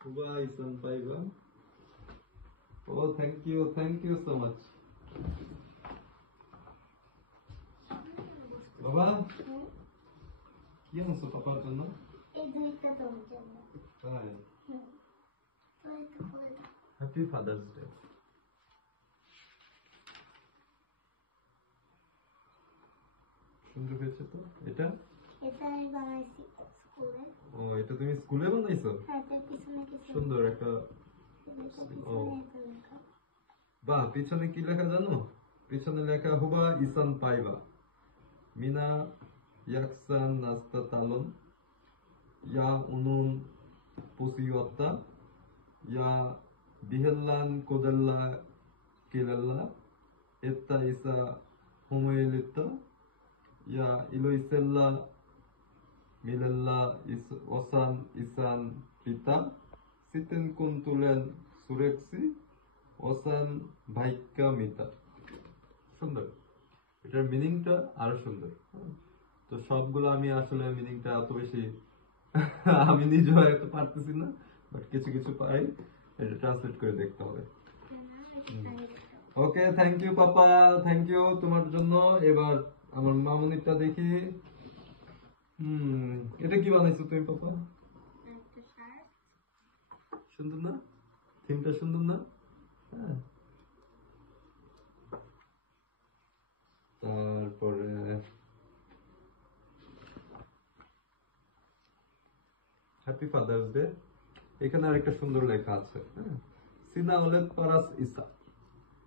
Huba Isan Paiba. Oh, thank you so much. বাবা কি আনছো পাপার জন্য? এই দুইটা তোমার জন্য। তাই? তো একটু করে দাও। Happy father's day. সুন্দর হয়েছে তো এটা? এটা আমি বানাইছি স্কুলে। ও, এটা তুমি স্কুলে বানাইছো? হ্যাঁ, তার পিছনে কিছু সুন্দর একটা। ও লেখা। বাহ, পিছনে কি লেখা জানো? পিছনে লেখা হুবা ইসান পাইবা Mina yaksan nasta talon ya unun pusiyotta ya bihellan kodalla kilalla etta isa homoelita ya iloisella milalla is osan isan pita sitten kuntulen sureksi osan bhaikka mita সুন্দর এটার মিনিংটা আরো সুন্দর তো সবগুলো আমি আসলে মিনিংটা এত বেশি আমি নিজেও এত পারতেছি না বাট কিছু কিছু পাই এটা ট্রান্সলেট করে দেখতে হবে ওকে থ্যাংক ইউ পাপা থ্যাংক ইউ তোমার জন্য এবার আমার মামুনিটা দেখি এটা কি বানাইছো তুমি পাপা সুন্দর না থিমটা সুন্দর না হ্যাঁ তারপরে হ্যাপি ফাদার্স ডে এখানে আরেকটা সুন্দর লেখা আছে সিনা ওলেদ পারাস ইসা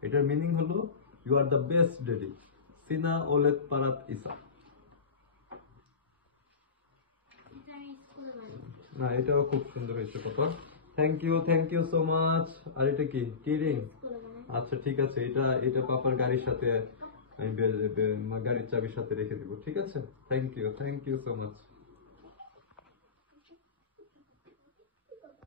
এটার মিনিং হলো you are the best daddy সিনা ওলেদ পারাত ইসা না এটাও খুব সুন্দর হয়েছে papa thank you so much আর এটা কি রিং আচ্ছা ঠিক আছে এটা এটা পাপার গাড়ির সাথে আমি গাড়ির চাবির সাথে রেখে দিব ঠিক আছে থ্যাংক ইউ সো মাচ